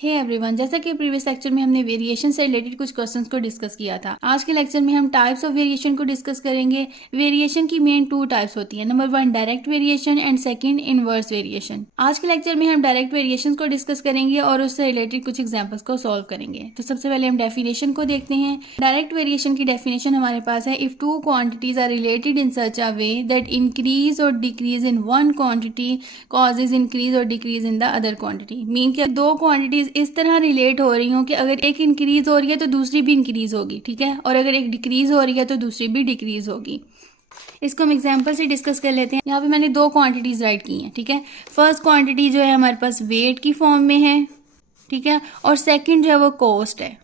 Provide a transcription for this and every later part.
Hey everyone, जैसा कि previous lecture में हमने वेरिएशन से रिलेटेड कुछ क्वेश्चंस को डिस्कस किया था। आज के लेक्चर में हम टाइप्स ऑफ वेरिएशन को डिस्कस करेंगे। वेरिएशन की मेन टू टाइप्स होती है, number 1 direct variation and second inverse variation. आज के लेक्चर में हम डायरेक्ट वेरिएशन को डिस्कस करेंगे और उससे रिलेटेड कुछ एग्जाम्पल्स को सॉल्व करेंगे। तो सबसे पहले हम डेफिनेशन को देखते हैं। डायरेक्ट वेरिएशन की डेफिनेशन हमारे पास है, if two quantities are related in such a way that increase or decrease in one quantity causes increase or decrease in the other quantity. Mean कि दो क्वांटिटीज इस तरह रिलेट हो रही हो कि अगर एक इंक्रीज हो रही है तो दूसरी भी इंक्रीज होगी, ठीक है, और अगर एक डिक्रीज हो रही है तो दूसरी भी डिक्रीज होगी। इसको हम एग्जांपल से डिस्कस कर लेते हैं। यहाँ पे मैंने दो क्वांटिटीज राइट की हैं, ठीक है। फर्स्ट क्वांटिटी जो है हमारे पास वेट की फॉर्म में है, ठीक है, और सेकंड जो है वो कॉस्ट है।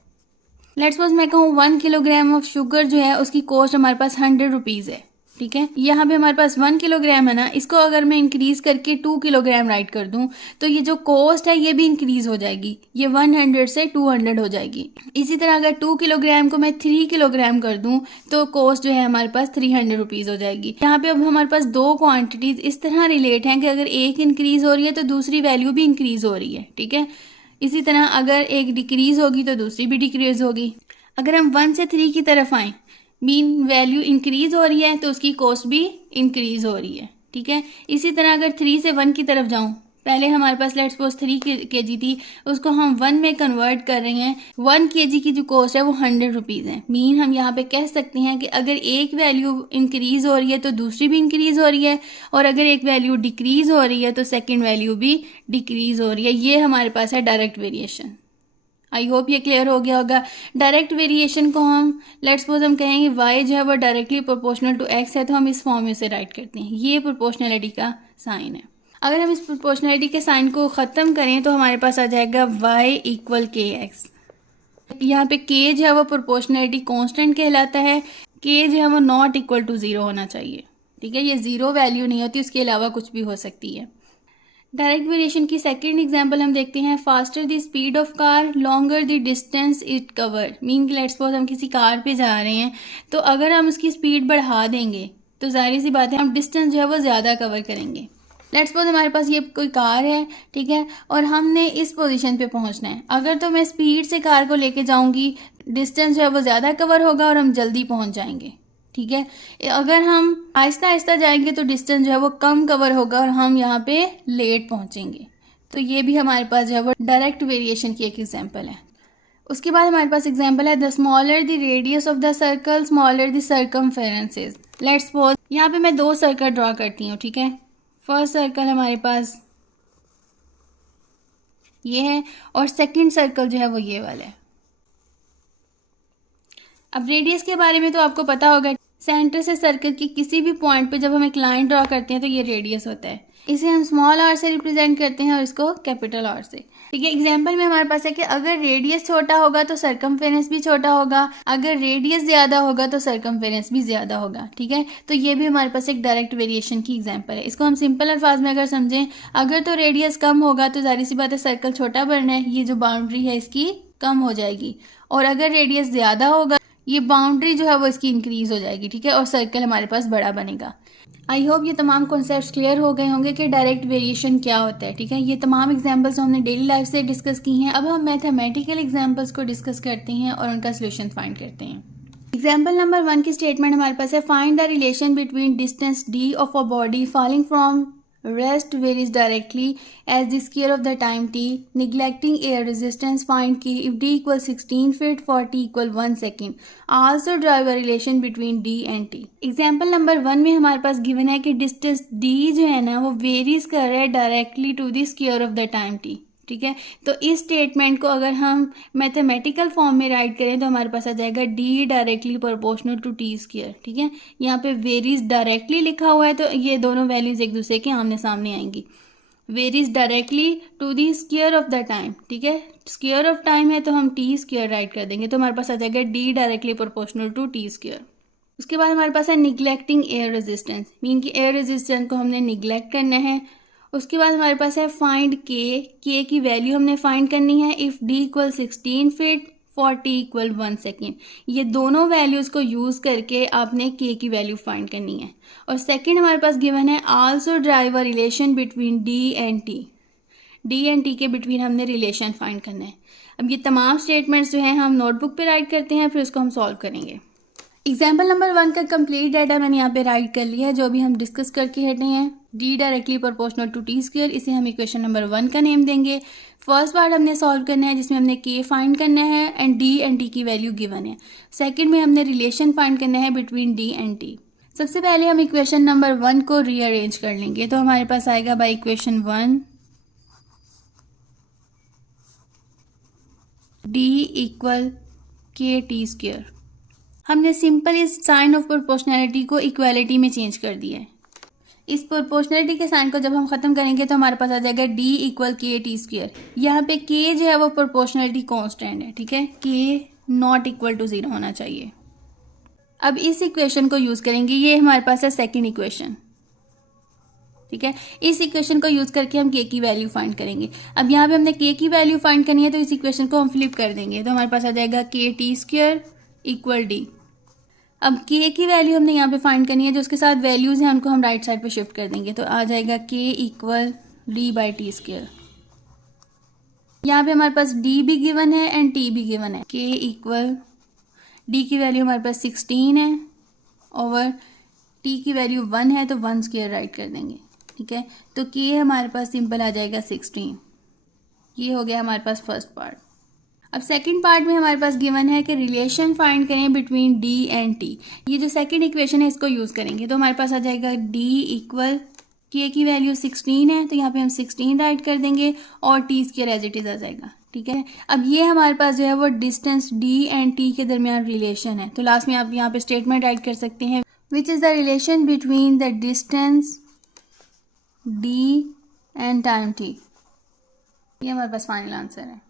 लेट्स सपोज मैं कहूँ 1 किलोग्राम ऑफ शुगर जो है उसकी कॉस्ट हमारे पास 100 रुपीज़ है, ठीक है। यहाँ पे हमारे पास 1 किलोग्राम है ना, इसको अगर मैं इंक्रीज करके 2 किलोग्राम राइट कर दूँ तो ये जो कॉस्ट है ये भी इंक्रीज हो जाएगी, ये 100 से 200 हो जाएगी। इसी तरह अगर 2 किलोग्राम को मैं 3 किलोग्राम कर दूँ तो कॉस्ट जो है हमारे पास 300 रुपीज़ हो जाएगी। यहाँ पे अब हमारे पास दो क्वान्टिटीज इस तरह रिलेट हैं कि अगर एक इंक्रीज हो रही है तो दूसरी वैल्यू भी इंक्रीज हो रही है, ठीक है। इसी तरह अगर एक डिक्रीज होगी तो दूसरी भी डिक्रीज होगी। अगर हम 1 से 3 की तरफ आए, मीन वैल्यू इंक्रीज हो रही है तो उसकी कॉस्ट भी इंक्रीज हो रही है, ठीक है। इसी तरह अगर 3 से 1 की तरफ जाऊं, पहले हमारे पास लेट्स सपोज 3 kg थी, उसको हम 1 में कन्वर्ट कर रहे हैं। 1 kg की जो कॉस्ट है वो 100 रुपीज़ है। मीन हम यहाँ पे कह सकते हैं कि अगर एक वैल्यू इंक्रीज हो रही है तो दूसरी भी इंक्रीज हो रही है, और अगर एक वैल्यू डिक्रीज हो रही है तो सेकेंड वैल्यू भी डिक्रीज हो रही है। ये हमारे पास है डायरेक्ट वेरिएशन। आई होप ये क्लियर हो गया होगा। डायरेक्ट वेरिएशन को हम लेट्स सपोज हम कहेंगे y जो है वो डायरेक्टली प्रोपोर्शनल टू x है, तो हम इस फॉर्म में से राइट करते हैं। ये प्रोपोर्शनलिटी का साइन है। अगर हम इस प्रोपोर्शनलिटी के साइन को ख़त्म करें तो हमारे पास आ जाएगा y इक्वल kx। यहाँ पे k जो है वो प्रोपोर्शनलिटी कॉन्स्टेंट कहलाता है। k जो है वो नॉट इक्वल टू 0 होना चाहिए, ठीक है। ये 0 वैल्यू नहीं होती, उसके अलावा कुछ भी हो सकती है। डायरेक्ट वेरिएशन की सेकेंड एग्जाम्पल हम देखते हैं। Faster the speed of car longer the distance it cover. Mean कि लेट्स सपोज हम किसी कार पे जा रहे हैं तो अगर हम उसकी स्पीड बढ़ा देंगे तो जाहिर सी बात है हम डिस्टेंस जो है वो ज़्यादा कवर करेंगे। लेट्स सपोज हमारे पास ये कोई कार है, ठीक है, और हमने इस पोजीशन पे पहुंचना है। अगर तो मैं स्पीड से कार को लेके जाऊंगी, डिस्टेंस जो है वो ज़्यादा कवर होगा और हम जल्दी पहुंच जाएंगे, ठीक है। अगर हम आहिस्ता आहिस्ता जाएंगे तो डिस्टेंस जो है वो कम कवर होगा और हम यहाँ पे लेट पहुँचेंगे। तो ये भी हमारे पास जो है वो डायरेक्ट वेरिएशन की एक एग्जांपल है। उसके बाद हमारे पास एग्जांपल है, the smaller the radius of the circle smaller the circumferences. Let's suppose यहाँ पे मैं दो सर्कल ड्रॉ करती हूँ, ठीक है। फर्स्ट सर्कल हमारे पास ये है और सेकेंड सर्कल जो है वो ये वाला है। अब रेडियस के बारे में तो आपको पता होगा, सेंटर से सर्कल की किसी भी पॉइंट पे जब हम एक लाइन ड्रॉ करते हैं तो ये रेडियस होता है। इसे हम स्मॉल आर से रिप्रेजेंट करते हैं और इसको कैपिटल आर से, ठीक है। एग्जांपल में हमारे पास है कि अगर रेडियस छोटा होगा तो सर्कमफेरेंस भी छोटा होगा, अगर रेडियस ज़्यादा होगा तो सर्कमफेरेंस भी ज़्यादा होगा, ठीक है। तो ये भी हमारे पास एक डायरेक्ट वेरिएशन की एग्जाम्पल है। इसको हम सिंपल अल्फाज में अगर समझें, अगर तो रेडियस कम होगा तो जाहिर सी बात है सर्कल छोटा बनना है, ये जो बाउंड्री है इसकी कम हो जाएगी, और अगर रेडियस ज़्यादा होगा ये बाउंड्री जो है वो इसकी इंक्रीज हो जाएगी, ठीक है, और सर्कल हमारे पास बड़ा बनेगा। आई होप ये तमाम कॉन्सेप्ट्स क्लियर हो गए होंगे कि डायरेक्ट वेरिएशन क्या होता है, ठीक है। ये तमाम एग्जांपल्स हमने डेली लाइफ से डिस्कस की हैं। अब हम मैथमेटिकल एग्जांपल्स को डिस्कस करते हैं और उनका सोल्यूशन फाइंड करते हैं। एग्जाम्पल नंबर 1 की स्टेटमेंट हमारे पास है, find the relation between distance d of a body falling from rest varies directly as the square of the time t. Neglecting air resistance, find k if d equals 16 feet for t equal 1 second. Also drive a relation between d and t. Example number 1 में हमारे पास given है कि distance d जो है ना वो varies कर रहा है directly to the square of the time t, ठीक है। तो इस स्टेटमेंट को अगर हम मैथमेटिकल फॉर्म में राइट करें तो हमारे पास आ जाएगा d directly proportional to T square, ठीक है। यहाँ पे वेरीज डायरेक्टली लिखा हुआ है तो ये दोनों वैल्यूज एक दूसरे के आमने सामने आएंगी। Varies directly to the square of the time, ठीक है। स्क्वायर ऑफ टाइम है तो हम टी स्क्वायर राइट कर देंगे, तो हमारे पास आ जाएगा d directly proportional to T square. उसके बाद हमारे पास है निगलेक्टिंग एयर रेजिस्टेंस, मीन कि एयर रेजिस्टेंस को हमने निगलेक्ट करना है। उसके बाद हमारे पास है फाइंड के की वैल्यू हमने फाइंड करनी है if d equal 16 feet for t equal 1 second. ये दोनों वैल्यूज़ को यूज़ करके आपने k की वैल्यू फाइंड करनी है। और सेकेंड हमारे पास गिवन है also drive a relation between d and t। D and T के बिटवीन हमने रिलेशन फाइंड करना है। अब ये तमाम स्टेटमेंट्स जो हैं हम नोटबुक पे राइट करते हैं, फिर उसको हम सॉल्व करेंगे। एग्जाम्पल नंबर 1 का कंप्लीट डाटा मैंने यहाँ पे राइट कर लिया है, जो भी हम डिस्कस करके हटे हैं। D directly proportional to T square, इसे हम इक्वेशन नंबर 1 का नेम देंगे। फर्स्ट पार्ट हमने सॉल्व करना है जिसमें हमने के फाइंड करना है एंड डी एंड टी की वैल्यू गिवन है। सेकंड में हमने रिलेशन फाइंड करना है बिटवीन डी एंड टी। सबसे पहले हम इक्वेशन नंबर 1 को रीअरेंज कर लेंगे, तो हमारे पास आएगा बाय इक्वेशन 1 डी इक्वल के टी स्क्वायर। हमने सिंपल इस साइन ऑफ प्रोपोर्शनैलिटी को इक्वालिटी में चेंज कर दिया है। इस प्रोपोर्शनैलिटी के साइन को जब हम ख़त्म करेंगे तो हमारे पास आ जाएगा डी इक्वल के टी स्क्वायर। यहाँ पे के जो है वो प्रोपोर्शनैलिटी कांस्टेंट है, ठीक है, के नॉट इक्वल टू 0 होना चाहिए। अब इस इक्वेशन को यूज़ करेंगे, ये हमारे पास है सेकेंड इक्वेशन, ठीक है। इस इक्वेशन को यूज़ करके हम के की वैल्यू फाइंड करेंगे। अब यहाँ पे हमने के की वैल्यू फाइंड करनी है, तो इस इक्वेशन को हम फ्लिप कर देंगे, तो हमारे पास आ जाएगा के टी स्क्वायर इक्वल डी। अब के की वैल्यू हमने यहाँ पे फाइंड करनी है, जो उसके साथ वैल्यूज़ हैं उनको हम राइट साइड पे शिफ्ट कर देंगे, तो आ जाएगा K equal D by T square. यहाँ पे हमारे पास डी भी गिवन है एंड टी भी गिवन है। के इक्वल डी की वैल्यू हमारे पास 16 है और टी की वैल्यू 1 है, तो 1 स्क्वायर राइट कर देंगे, ठीक है। तो के हमारे पास सिंपल आ जाएगा 16। ये हो गया हमारे पास फर्स्ट पार्ट। अब सेकंड पार्ट में हमारे पास गिवन है कि रिलेशन फाइंड करें बिटवीन डी एंड टी। ये जो सेकंड इक्वेशन है इसको यूज़ करेंगे, तो हमारे पास आ जाएगा डी इक्वल के की वैल्यू 16 है, तो यहाँ पे हम 16 राइट कर देंगे और T square as it is आ जाएगा, ठीक है। अब ये हमारे पास जो है वो डिस्टेंस डी एंड टी के दरमियान रिलेशन है, तो लास्ट में आप यहाँ पे स्टेटमेंट राइट कर सकते हैं, which is the relation between the distance D and time T. ये हमारे पास फाइनल आंसर है।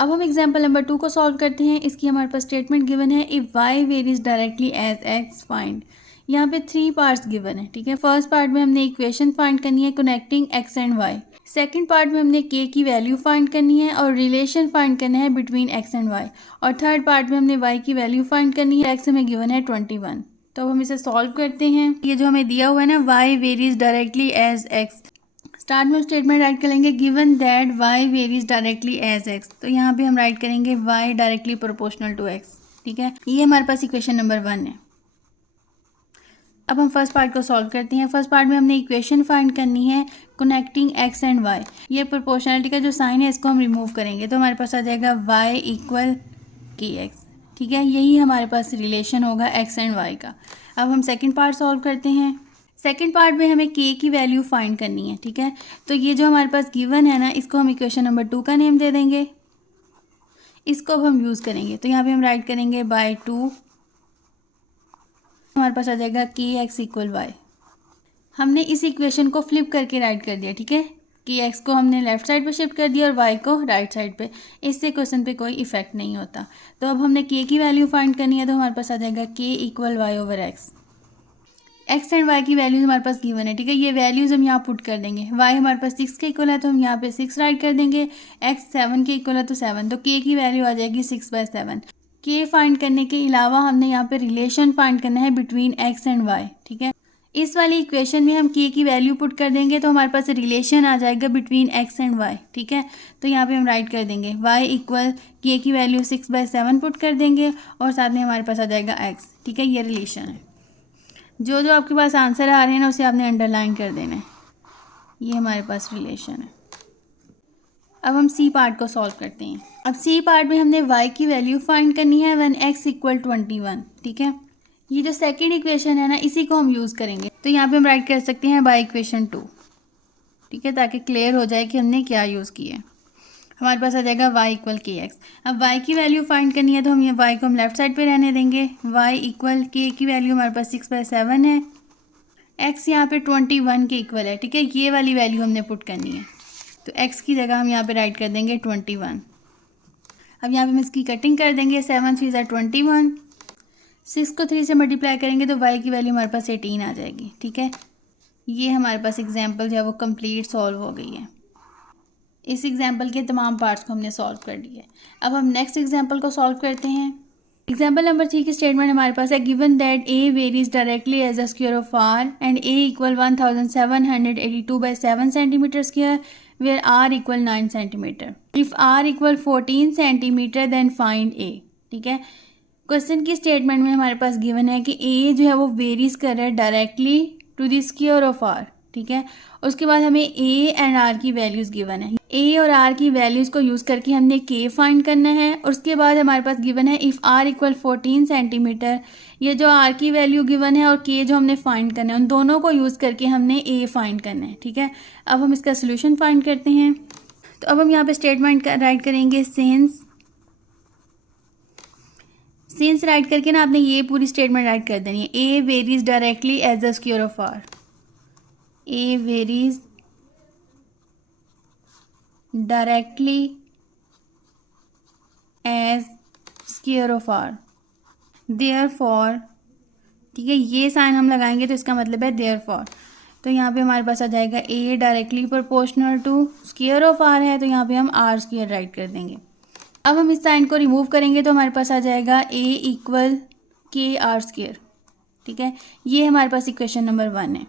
अब हम एग्जाम्पल नंबर 2 को सॉल्व करते हैं। इसकी हमारे पास स्टेटमेंट गिवन है, if Y varies directly as X find. यहाँ पे 3 पार्ट्स गिवन है, ठीक है। फर्स्ट पार्ट में हमने इक्वेशन फाइंड करनी है connecting X and Y. Second part में हमने के की वैल्यू फाइंड करनी है और रिलेशन फाइंड करना है बिटवीन एक्स एंड वाई। और थर्ड पार्ट में हमने वाई की वैल्यू फाइंड करनी है। एक्स हमें गिवन है 21। तो अब हम इसे सॉल्व करते हैं। ये जो हमें दिया हुआ है ना, Y varies directly as X, start में स्टेटमेंट राइट करेंगे given that Y varies directly as X, तो यहाँ पे हम राइट करेंगे Y directly proportional to X, ठीक है। ये हमारे पास इक्वेशन नंबर 1 है। अब हम फर्स्ट पार्ट को सॉल्व करते हैं। फर्स्ट पार्ट में हमने इक्वेशन फाइंड करनी है कनेक्टिंग एक्स एंड वाई। ये प्रोपोर्शनलिटी का जो साइन है इसको हम रिमूव करेंगे, तो हमारे पास आ जाएगा वाई इक्वल के एक्स, ठीक है। यही हमारे पास रिलेशन होगा एक्स एंड वाई का। अब हम सेकेंड पार्ट सॉल्व करते हैं। सेकेंड पार्ट में हमें के की वैल्यू फाइंड करनी है, ठीक है। तो ये जो हमारे पास गिवन है ना, इसको हम इक्वेशन नंबर 2 का नेम दे देंगे। इसको अब हम यूज़ करेंगे, तो यहाँ पे हम राइट करेंगे बाय 2, हमारे पास आ जाएगा के एक्स इक्वल वाई। हमने इस इक्वेशन को फ्लिप करके राइट कर दिया, ठीक है। के एक्स को हमने लेफ्ट साइड पे शिफ्ट कर दिया और वाई को राइट साइड पे। इससे क्वेश्चन पे कोई इफेक्ट नहीं होता। तो अब हमने के की वैल्यू फाइंड करनी है, तो हमारे पास आ जाएगा K equal Y over X. X and Y की वैल्यूज हमारे पास गिवन है, ठीक है। ये वैल्यूज हम यहाँ पुट कर देंगे। वाई हमारे पास 6 के इक्वल है, तो हम यहाँ पे 6 राइट कर देंगे। एक्स 7 के इक्वल है, तो 7, तो के की वैल्यू आ जाएगी 6/7। के फाइंड करने के अलावा हमने यहाँ पे रिलेशन फाइंड करना है बिटवीन एक्स एंड वाई, ठीक है। इस वाली इक्वेशन में हम के की वैल्यू पुट कर देंगे, तो हमारे पास रिलेशन आ जाएगा बिटवीन एक्स एंड वाई, ठीक है। तो यहाँ पे हम राइट कर देंगे वाई इक्वल के की वैल्यू 6/7 पुट कर देंगे और साथ में हमारे पास आ जाएगा एक्स, ठीक है। ये रिलेशन है। जो जो आपके पास आंसर आ रहे हैं ना, उसे आपने अंडरलाइन कर देना है। ये हमारे पास रिलेशन है। अब हम सी पार्ट को सॉल्व करते हैं। अब सी पार्ट में हमने y की वैल्यू फाइंड करनी है व्हेन x इक्वल 21, ठीक है। ये जो सेकंड इक्वेशन है ना, इसी को हम यूज़ करेंगे, तो यहाँ पे हम राइट कर सकते हैं बाय इक्वेशन 2, ठीक है, ताकि क्लियर हो जाए कि हमने क्या यूज़ किया है। हमारे पास आ जाएगा y इक्वल के एक्स। अब y की वैल्यू फाइंड करनी है, तो हम ये y को हम लेफ्ट साइड पे रहने देंगे। y इक्वल के की वैल्यू हमारे पास 6/7 है। x यहाँ पे 21 के इक्वल है, ठीक है। ये वाली वैल्यू हमने पुट करनी है, तो x की जगह हम यहाँ पे राइट कर देंगे 21। अब यहाँ पे हम इसकी कटिंग कर देंगे। 7 3 = 21, 6 को 3 से मल्टीप्लाई करेंगे तो y की वैल्यू हमारे पास 18 आ जाएगी, ठीक है। ये हमारे पास एग्जाम्पल जो है वो कंप्लीट सॉल्व हो गई है। इस एग्जाम्पल के तमाम पार्ट्स को हमने सॉल्व कर लिया है। अब हम नेक्स्ट एग्जाम्पल को सॉल्व करते हैं। एग्जाम्पल नंबर 3 की स्टेटमेंट हमारे पास है, given that A varies directly as a square of R and A equal 1782/7 centimetre square where r equal 9 centimetre. If r equal 14 centimetre then find a। ठीक है, question की statement में हमारे पास गिवन है कि a जो है वो वेरीज कर रहा है directly to the square of r। ठीक है, उसके बाद हमें a एंड r की वैल्यूज़ गिवन है। a और r की वैल्यूज़ को यूज़ करके हमने k फाइंड करना है। और उसके बाद हमारे पास गिवन है इफ़ r इक्वल 14 सेंटीमीटर, ये जो r की वैल्यू गिवन है और k जो हमने फाइंड करना है, उन दोनों को यूज़ करके हमने a फाइंड करना है। ठीक है, अब हम इसका सोल्यूशन फाइंड करते हैं। तो अब हम यहाँ पे स्टेटमेंट राइट करेंगे सिंस राइट करके ना आपने ये पूरी स्टेटमेंट राइट कर देनी है। a varies directly as the square of r। a varies directly as square of r। Therefore, ठीक है, ये साइन हम लगाएंगे तो इसका मतलब है देयरफॉर। तो यहाँ पे हमारे पास आ जाएगा a directly proportional to square of r है, तो यहाँ पे हम r स्क्वायर राइट कर देंगे। अब हम इस साइन को रिमूव करेंगे तो हमारे पास आ जाएगा a equal k r square. ठीक है, ये हमारे पास इक्वेशन नंबर 1 है।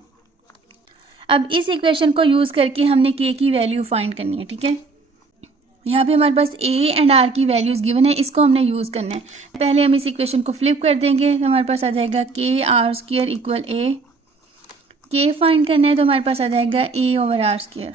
अब इस इक्वेशन को यूज़ करके हमने k की वैल्यू फाइंड करनी है। ठीक है, यहाँ पे हमारे पास a एंड r की वैल्यूज़ गिवन है, इसको हमने यूज़ करना है। पहले हम इस इक्वेशन को फ्लिप कर देंगे तो हमारे पास आ जाएगा k r square equal a। k find करना है तो हमारे पास आ जाएगा a ओवर r स्क्वायर।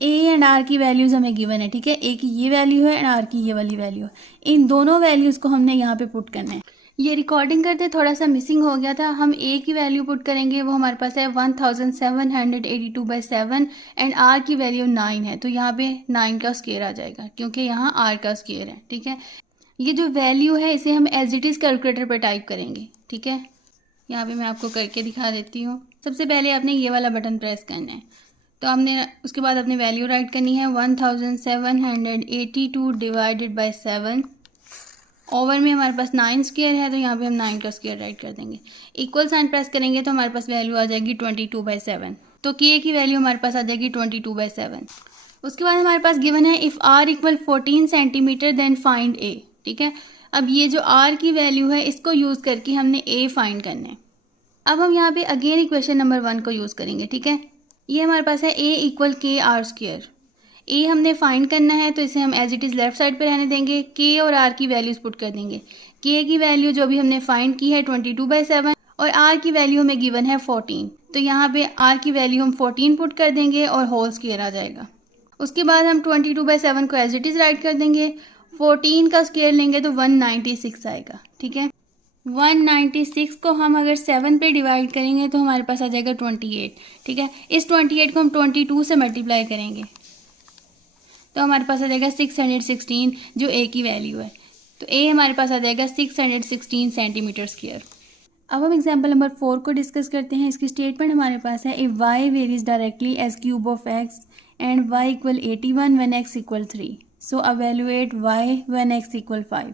a एंड r की वैल्यूज़ हमें गिवन है। ठीक है, a की ये वैल्यू है एंड r की ये वाली वैल्यू है। इन दोनों वैल्यूज़ को हमने यहाँ पे पुट करना है। ये रिकॉर्डिंग करते थोड़ा सा मिसिंग हो गया था। हम a की वैल्यू पुट करेंगे, वो हमारे पास है 1782/7 एंड r की वैल्यू 9 है, तो यहाँ पे 9 का स्क्वायर आ जाएगा क्योंकि यहाँ r का स्क्वायर है। ठीक है, ये जो वैल्यू है इसे हम एज इट इज़ कैलकुलेटर पर टाइप करेंगे। ठीक है, यहाँ पे मैं आपको करके दिखा देती हूँ। सबसे पहले आपने ये वाला बटन प्रेस करना है, तो हमने उसके बाद अपनी वैल्यू राइट करनी है 1782 डिवाइडेड बाई 7। ओवर में हमारे पास 9 स्क्वायर है, तो यहाँ पे हम 9 का स्क्वायर राइट कर देंगे। इक्वल साइन प्रेस करेंगे तो हमारे पास वैल्यू आ जाएगी 22/7। तो k की वैल्यू हमारे पास आ जाएगी 22/7। उसके बाद हमारे पास गिवन है if r equal 14 centimetre then find a। ठीक है, अब ये जो r की वैल्यू है इसको यूज़ करके हमने a फाइंड करना है। अब हम यहाँ पे अगेन इक्वेशन नंबर 1 को यूज़ करेंगे। ठीक है, ये हमारे पास है a इक्वल k r स्क्वायर। a हमने फाइंड करना है तो इसे हम as it is left side पे रहने देंगे। k और r की वैल्यूज़ पुट कर देंगे। k की वैल्यू जो अभी हमने फाइंड की है 22/7 और r की वैल्यू हमें गिवन है 14, तो यहाँ पे r की वैल्यू हम 14 पुट कर देंगे और होल स्क्वायर आ जाएगा। उसके बाद हम 22/7 को एज इट इज़ राइट कर देंगे। 14 का स्क्वायर लेंगे तो 196 आएगा। ठीक है, 196 को हम अगर 7 पे डिवाइड करेंगे तो हमारे पास आ जाएगा 28। ठीक है, इस 28 को हम 22 से मल्टीप्लाई करेंगे तो हमारे पास आ जाएगा 616 जो a की वैल्यू है। तो a हमारे पास आ जाएगा 616 सेंटीमीटर स्क्वायर। अब हम एग्जाम्पल नंबर 4 को डिस्कस करते हैं। इसकी स्टेटमेंट हमारे पास है if y varies directly as cube of x and y equal 81 when x equal 3, so evaluate y when x equal 5।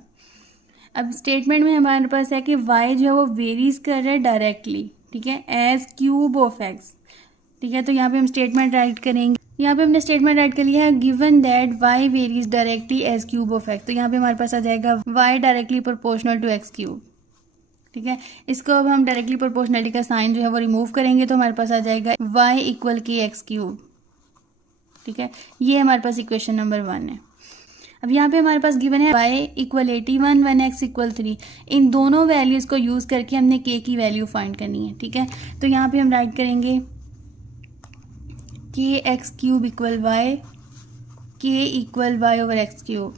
अब स्टेटमेंट में हमारे पास है कि y जो है वो वेरीज कर रहा है डायरेक्टली, ठीक है, एज क्यूब ऑफ x। ठीक है, तो यहाँ पे हम स्टेटमेंट राइट करेंगे। यहाँ पे हमने स्टेटमेंट राइट कर लिया है given that y varies directly as cube of x। तो यहाँ पे हमारे पास आ जाएगा y directly proportional to x cube. ठीक है, इसको अब हम डायरेक्टली प्रोपोर्शनलिटी का साइन जो है वो रिमूव करेंगे तो हमारे पास आ जाएगा y इक्वल के एक्स क्यूब। ठीक है, ये हमारे पास इक्वेशन नंबर 1 है। अब यहाँ पे हमारे पास गिवन है y equal 81 one x equal 3। इन दोनों वैल्यूज़ को यूज़ करके हमने k की वैल्यू फाइंड करनी है। ठीक है, तो यहाँ पे हम राइट करेंगे k x cube equal y, k equal y over x cube.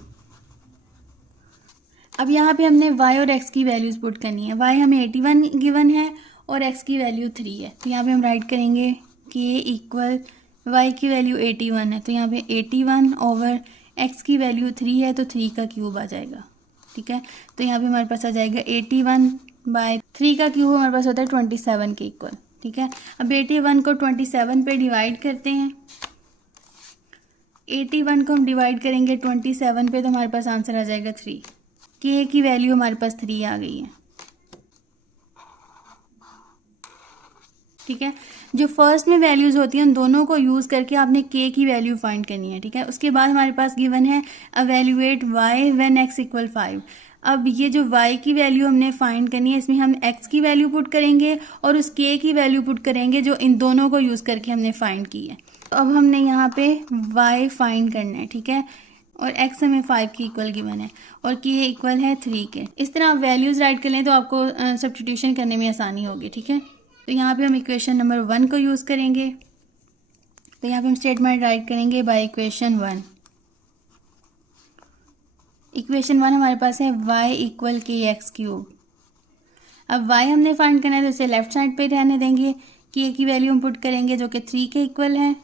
अब यहाँ पे हमने y और x की वैल्यूज़ पुट करनी है। y हमें 81 गिवन है और x की वैल्यू 3 है, तो यहाँ पे हम राइट करेंगे k इक्वल y की वैल्यू 81 है, तो यहाँ पे 81 ओवर x की वैल्यू 3 है, तो 3 का क्यूब आ जाएगा। ठीक है, तो यहाँ पे हमारे पास आ जाएगा 81/3 का क्यूब हमारे पास होता है 27 के इक्वल। ठीक है, अब 81 को 27 पे डिवाइड करते हैं। 81 को हम डिवाइड करेंगे 27 पे तो हमारे पास आंसर आ जाएगा 3। k की वैल्यू हमारे पास 3 आ गई है। ठीक है, जो फर्स्ट में वैल्यूज़ होती हैं उन दोनों को यूज़ करके आपने k की वैल्यू फाइंड करनी है। ठीक है, उसके बाद हमारे पास गिवन है अवेल्यूएट y व्हेन x इक्वल 5। अब ये जो y की वैल्यू हमने फाइंड करनी है, इसमें हम x की वैल्यू पुट करेंगे और उस k की वैल्यू पुट करेंगे जो इन दोनों को यूज़ करके हमने फाइंड की है। तो अब हमने यहाँ पे y फाइंड करना है, ठीक है, और x हमें 5 के इक्वल गिवन है और कि ये इक्वल है 3 के। इस तरह आप वैल्यूज़ राइट कर लें तो आपको सब्स्टिट्यूशन करने में आसानी होगी, ठीक है। तो यहाँ पे हम इक्वेशन नंबर 1 को यूज़ करेंगे। तो यहाँ पे हम स्टेटमेंट राइट करेंगे बाय इक्वेशन 1। इक्वेशन 1 हमारे पास है y इक्वल के एक्स क्यूब। अब y हमने फाइंड करना है तो इसे लेफ्ट साइड पे रहने देंगे कि a की वैल्यू हम पुट करेंगे जो कि 3 के इक्वल है।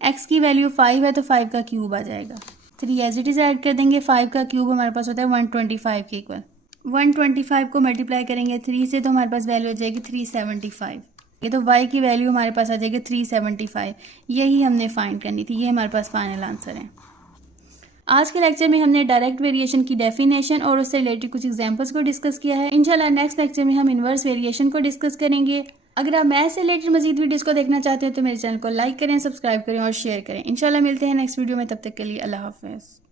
x की वैल्यू 5 है तो 5 का क्यूब आ जाएगा। 3 एज इट इज़ ऐड कर देंगे। 5 का क्यूब हमारे पास होता है 125 के इक्वल। 125 को मल्टीप्लाई करेंगे 3 से तो हमारे पास वैल्यू हो जाएगी 375। ये तो y की वैल्यू हमारे पास आ जाएगी 375। यही हमने फाइंड करनी थी, ये हमारे पास फाइनल आंसर है। आज के लेक्चर में हमने डायरेक्ट वेरिएशन की डेफिनेशन और उससे रिलेटेड कुछ एग्जांपल्स को डिस्कस किया है। इंशाल्लाह नेक्स्ट लेक्चर में हम इन्वर्स वेरिएशन को डिस्कस करेंगे। अगर आप मैथ्स से रिलेटेड मजीद वीडियोस को देखना चाहते हैं तो मेरे चैनल को लाइक करें, सब्सक्राइब करें और शेयर करें। इंशाल्लाह मिलते हैं नेक्स्ट वीडियो में, तब तक के लिए अल्लाह हाफिज़।